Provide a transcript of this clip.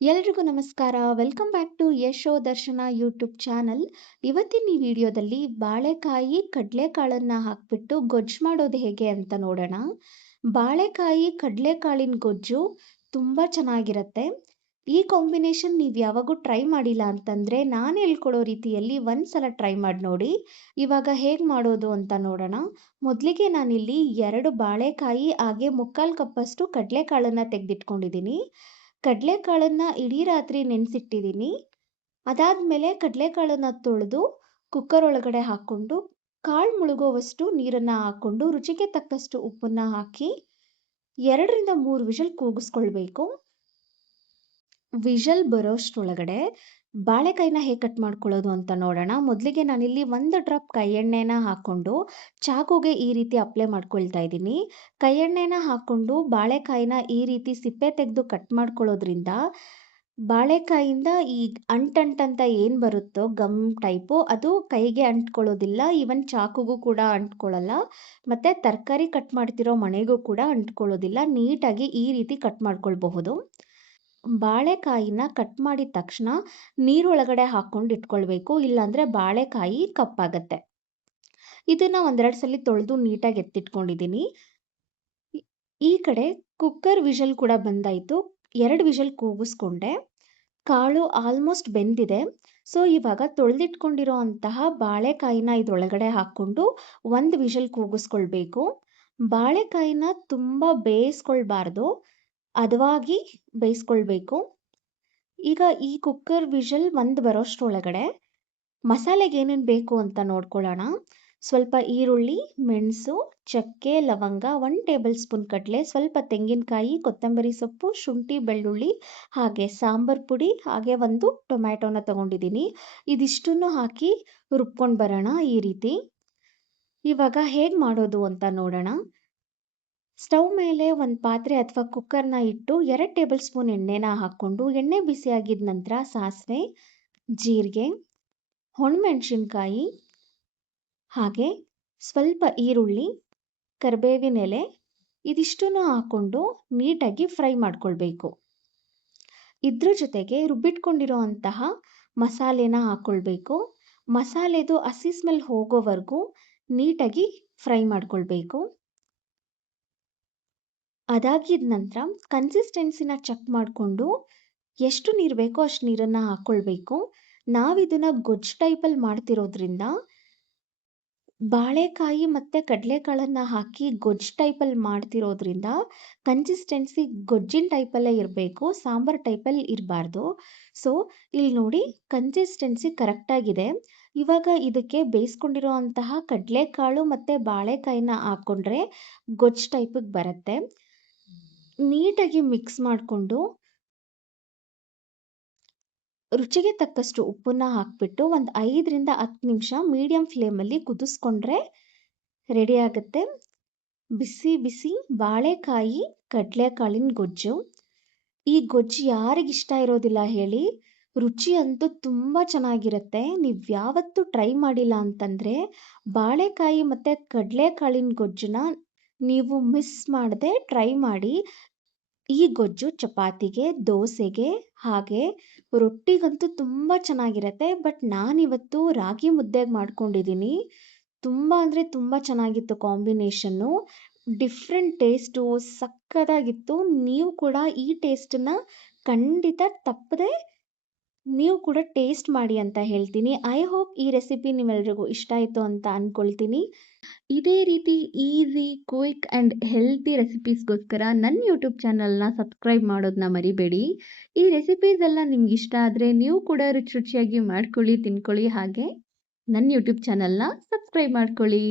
ಎಲ್ರಿಗೂ ನಮಸ್ಕಾರ. Welcome back to ಯಶೋ ದರ್ಶನ ಯೂಟ್ಯೂಬ್ ಚಾನಲ್. ಇವತ್ತಿನ ಈ ವಿಡಿಯೋದಲ್ಲಿ ಬಾಳೆಕಾಯಿ, ಕಡಲೆಕಾಳನ್ನ ಹಾಕ್ಬಿಟ್ಟು ಗೊಜ್ಜು ಮಾಡೋದು ಹೇಗೆ ಅಂತ ನೋಡೋಣ. ಬಾಳೆಕಾಯಿ, ಕಡಲೆಕಾಳಿನ ಗೊಜ್ಜು ತುಂಬ ಚೆನ್ನಾಗಿರುತ್ತೆ. ಈ ಕಾಂಬಿನೇಷನ್ ನೀವು ಯಾವಾಗೂ ಟ್ರೈ ಮಾಡಿಲ್ಲ ಅಂತಂದರೆ ನಾನು ಹೇಳ್ಕೊಡೋ ರೀತಿಯಲ್ಲಿ ಒಂದ್ಸಲ ಟ್ರೈ ಮಾಡಿ ನೋಡಿ. ಇವಾಗ ಹೇಗೆ ಮಾಡೋದು ಅಂತ ನೋಡೋಣ. ಮೊದಲಿಗೆ ನಾನಿಲ್ಲಿ 2 ಬಾಳೆಕಾಯಿ ಹಾಗೆ 3/4 ಕಪ್ಪಷ್ಟು ಕಡಲೆಕಾಳನ್ನು ತೆಗೆದಿಟ್ಕೊಂಡಿದ್ದೀನಿ. ಕಡಲೆಕಾಳನ್ನ ಇಡೀ ರಾತ್ರಿ ನೆನೆಸಿಟ್ಟಿದ್ದೀನಿ. ಅದಾದ್ಮೇಲೆ ಕಡಲೆಕಾಳನ್ನ ತೊಳೆದು ಕುಕ್ಕರ್ ಒಳಗಡೆ ಹಾಕ್ಕೊಂಡು ಕಾಳು ಮುಳುಗೋವಷ್ಟು ನೀರನ್ನ ಹಾಕ್ಕೊಂಡು ರುಚಿಗೆ ತಕ್ಕಷ್ಟು ಉಪ್ಪನ್ನ ಹಾಕಿ 2ರಿಂದ 3 ವಿಷಲ್ ಕೂಗಿಸ್ಕೊಳ್ಬೇಕು. ವಿಷಲ್ ಬರೋಷ್ಟರೊಳಗಡೆ ಬಾಳೆಕಾಯಿನ ಹೇಗೆ ಕಟ್ ಮಾಡ್ಕೊಳ್ಳೋದು ಅಂತ ನೋಡೋಣ. ಮೊದಲಿಗೆ ನಾನಿಲ್ಲಿ 1 ಡ್ರಾಪ್ ಕೈ ಎಣ್ಣೆನ ಹಾಕ್ಕೊಂಡು ಚಾಕುಗೆ ಈ ರೀತಿ ಅಪ್ಲೈ ಮಾಡ್ಕೊಳ್ತಾ ಇದ್ದೀನಿ. ಕೈ ಎಣ್ಣೆನ ಹಾಕ್ಕೊಂಡು ಬಾಳೆಕಾಯಿನ ಈ ರೀತಿ ಸಿಪ್ಪೆ ತೆಗೆದು ಕಟ್ ಮಾಡ್ಕೊಳ್ಳೋದ್ರಿಂದ ಬಾಳೆಕಾಯಿಂದ ಈ ಅಂಟಂತ ಏನು ಬರುತ್ತೋ ಗಮ್ ಟೈಪು ಅದು ಕೈಗೆ ಅಂಟ್ಕೊಳ್ಳೋದಿಲ್ಲ. ಈವನ್ ಚಾಕುಗೂ ಕೂಡ ಅಂಟ್ಕೊಳ್ಳಲ್ಲ. ಮತ್ತು ತರಕಾರಿ ಕಟ್ ಮಾಡ್ತಿರೋ ಮಣೆಗೂ ಕೂಡ ಅಂಟ್ಕೊಳ್ಳೋದಿಲ್ಲ. ನೀಟಾಗಿ ಈ ರೀತಿ ಕಟ್ ಮಾಡ್ಕೊಳ್ಬಹುದು. ಬಾಳೆಕಾಯಿನ ಕಟ್ ಮಾಡಿದ ತಕ್ಷಣ ನೀರೊಳಗಡೆ ಹಾಕ್ಕೊಂಡು ಇಟ್ಕೊಳ್ಬೇಕು. ಇಲ್ಲಾಂದರೆ ಬಾಳೆಕಾಯಿ ಕಪ್ಪಾಗತ್ತೆ. ಇದನ್ನು 1-2 ಸಲ ತೊಳೆದು ನೀಟಾಗಿ ಎತ್ತಿಟ್ಕೊಂಡಿದ್ದೀನಿ. ಈ ಕಡೆ ಕುಕ್ಕರ್ ವಿಷಲ್ ಕೂಡ ಬಂದಾಯಿತು. 2 ವಿಷಲ್ ಕೂಗಿಸ್ಕೊಂಡೆ. ಕಾಳು ಆಲ್ಮೋಸ್ಟ್ ಬೆಂದಿದೆ. ಸೊ ಇವಾಗ ತೊಳೆದಿಟ್ಕೊಂಡಿರೋ ಅಂತಹ ಬಾಳೆಕಾಯಿನ ಇದರೊಳಗಡೆ ಹಾಕ್ಕೊಂಡು 1 ವಿಷಲ್ ಕೂಗಿಸ್ಕೊಳ್ಬೇಕು. ಬಾಳೆಕಾಯಿನ ತುಂಬ ಬೇಯಿಸ್ಕೊಳ್ಬಾರ್ದು, ಹದವಾಗಿ ಬೇಯಿಸ್ಕೊಳ್ಬೇಕು. ಈಗ ಈ ಕುಕ್ಕರ್ ವಿಷಲ್ 1 ಬರೋಷ್ಟರೊಳಗಡೆ ಮಸಾಲೆಗೆ ಏನೇನು ಬೇಕು ಅಂತ ನೋಡ್ಕೊಳ್ಳೋಣ. ಸ್ವಲ್ಪ ಈರುಳ್ಳಿ, ಮೆಣಸು, ಚಕ್ಕೆ, ಲವಂಗ, 1 ಟೇಬಲ್ ಸ್ಪೂನ್ ಕಡಲೆ, ಸ್ವಲ್ಪ ತೆಂಗಿನಕಾಯಿ, ಕೊತ್ತಂಬರಿ ಸೊಪ್ಪು, ಶುಂಠಿ, ಬೆಳ್ಳುಳ್ಳಿ, ಹಾಗೆ ಸಾಂಬಾರು ಪುಡಿ, ಹಾಗೆ 1 ಟೊಮ್ಯಾಟೋನ ತೊಗೊಂಡಿದ್ದೀನಿ. ಇದಿಷ್ಟನ್ನು ಹಾಕಿ ರುಬ್ಕೊಂಡು ಬರೋಣ ಈ ರೀತಿ. ಇವಾಗ ಹೇಗೆ ಮಾಡೋದು ಅಂತ ನೋಡೋಣ. ಸ್ಟವ್ ಮೇಲೆ ಒಂದು ಪಾತ್ರೆ ಅಥವಾ ಕುಕ್ಕರ್ನ ಇಟ್ಟು 2 ಟೇಬಲ್ ಸ್ಪೂನ್ ಎಣ್ಣೆನ ಹಾಕ್ಕೊಂಡು ಎಣ್ಣೆ ಬಿಸಿಯಾಗಿದ ನಂತರ ಸಾಸಿವೆ, ಜೀರಿಗೆ, ಒಣಮೆಣಸಿನ್ಕಾಯಿ, ಹಾಗೆ ಸ್ವಲ್ಪ ಈರುಳ್ಳಿ, ಕರಿಬೇವಿನ ಎಲೆ ಇದಿಷ್ಟನ್ನು ಹಾಕ್ಕೊಂಡು ನೀಟಾಗಿ ಫ್ರೈ ಮಾಡ್ಕೊಳ್ಬೇಕು. ಇದ್ರ ಜೊತೆಗೆ ರುಬ್ಬಿಟ್ಕೊಂಡಿರೋ ಅಂತಹ ಮಸಾಲೆನ ಹಾಕ್ಕೊಳ್ಬೇಕು. ಮಸಾಲೆದು ಹಸಿ ಸ್ಮೆಲ್ ಹೋಗೋವರೆಗೂ ನೀಟಾಗಿ ಫ್ರೈ ಮಾಡ್ಕೊಳ್ಬೇಕು. ಅದಾಗಿದ ನಂತರ ಕನ್ಸಿಸ್ಟೆನ್ಸಿನ ಚೆಕ್ ಮಾಡಿಕೊಂಡು ಎಷ್ಟು ನೀರು ಬೇಕೋ ಅಷ್ಟು ನೀರನ್ನು ಹಾಕ್ಕೊಳ್ಬೇಕು. ನಾವಿದನ್ನು ಗೊಜ್ಜು ಟೈಪಲ್ಲಿ ಮಾಡ್ತಿರೋದ್ರಿಂದ ಬಾಳೆಕಾಯಿ ಮತ್ತು ಕಡಲೆಕಾಳನ್ನು ಹಾಕಿ ಗೊಜ್ಜು ಟೈಪಲ್ಲಿ ಮಾಡ್ತಿರೋದ್ರಿಂದ ಕನ್ಸಿಸ್ಟೆನ್ಸಿ ಗೊಜ್ಜಿನ ಟೈಪಲ್ಲೇ ಇರಬೇಕು, ಸಾಂಬಾರು ಟೈಪಲ್ಲಿ ಇರಬಾರ್ದು. ಸೊ ಇಲ್ಲಿ ನೋಡಿ ಕನ್ಸಿಸ್ಟೆನ್ಸಿ ಕರೆಕ್ಟಾಗಿದೆ. ಇವಾಗ ಇದಕ್ಕೆ ಬೇಯಿಸ್ಕೊಂಡಿರೋ ಅಂತಹ ಕಡಲೆಕಾಳು ಮತ್ತು ಬಾಳೆಕಾಯಿನ ಹಾಕ್ಕೊಂಡ್ರೆ ಗೊಜ್ಜು ಟೈಪಿಗೆ ಬರುತ್ತೆ. ನೀಟಾಗಿ ಮಿಕ್ಸ್ ಮಾಡಿಕೊಂಡು ರುಚಿಗೆ ತಕ್ಕಷ್ಟು ಉಪ್ಪನ್ನ ಹಾಕ್ಬಿಟ್ಟು ಒಂದು 5ರಿಂದ 10 ನಿಮಿಷ ಮೀಡಿಯಂ ಫ್ಲೇಮಲ್ಲಿ ಕುದಿಸ್ಕೊಂಡ್ರೆ ರೆಡಿ ಆಗುತ್ತೆ ಬಿಸಿ ಬಿಸಿ ಬಾಳೆಕಾಯಿ ಕಡಲೆಕಾಳಿನ ಗೊಜ್ಜು. ಈ ಗೊಜ್ಜು ಯಾರಿಗಿಷ್ಟ ಇರೋದಿಲ್ಲ ಹೇಳಿ. ರುಚಿ ಅಂತೂ ತುಂಬ ಚೆನ್ನಾಗಿರುತ್ತೆ. ನೀವು ಯಾವತ್ತೂ ಟ್ರೈ ಮಾಡಿಲ್ಲ ಅಂತಂದರೆ ಬಾಳೆಕಾಯಿ ಮತ್ತು ಕಡಲೆಕಾಳಿನ ಗೊಜ್ಜನ್ನ ನೀವು ಮಿಸ್ ಮಾಡದೆ ಟ್ರೈ ಮಾಡಿ. ಈ ಗೊಜ್ಜು ಚಪಾತಿಗೆ, ದೋಸೆಗೆ, ಹಾಗೆ ರೊಟ್ಟಿಗಂತೂ ತುಂಬ ಚೆನ್ನಾಗಿರುತ್ತೆ. ಬಟ್ ನಾನಿವತ್ತು ರಾಗಿ ಮುದ್ದೆಗೆ ಮಾಡ್ಕೊಂಡಿದ್ದೀನಿ. ತುಂಬ ಅಂದರೆ ತುಂಬ ಚೆನ್ನಾಗಿತ್ತು ಕಾಂಬಿನೇಷನ್ನು. Different taste, ಸಕ್ಕತ್ತಾಗಿತ್ತು. ನೀವು ಕೂಡ ಈ ಟೇಸ್ಟನ್ನು ಖಂಡಿತ ತಪ್ಪದೆ ನೀವು ಕೂಡ ಟೇಸ್ಟ್ ಮಾಡಿ ಅಂತ ಹೇಳ್ತೀನಿ. ಐ ಹೋಪ್ ಈ ರೆಸಿಪಿ ನಿಮ್ಮೆಲ್ರಿಗೂ ಇಷ್ಟ ಆಯಿತು ಅಂತ ಅಂದ್ಕೊಳ್ತೀನಿ. ಇದೇ ರೀತಿ ಈಸಿ, ಕ್ವಿಕ್ ಆ್ಯಂಡ್ ಹೆಲ್ತಿ ರೆಸಿಪೀಸ್ಗೋಸ್ಕರ ನನ್ನ ಯೂಟ್ಯೂಬ್ ಚಾನಲ್ನ ಸಬ್ಸ್ಕ್ರೈಬ್ ಮಾಡೋದನ್ನ ಮರಿಬೇಡಿ. ಈ ರೆಸಿಪೀಸ್ ಎಲ್ಲ ನಿಮ್ಗೆ ಇಷ್ಟ ಆದರೆ ನೀವು ಕೂಡ ರುಚಿಯಾಗಿ ಮಾಡ್ಕೊಳ್ಳಿ, ತಿನ್ಕೊಳ್ಳಿ. ಹಾಗೆ ನನ್ನ ಯೂಟ್ಯೂಬ್ ಚಾನಲ್ನ ಸಬ್ಸ್ಕ್ರೈಬ್ ಮಾಡ್ಕೊಳ್ಳಿ.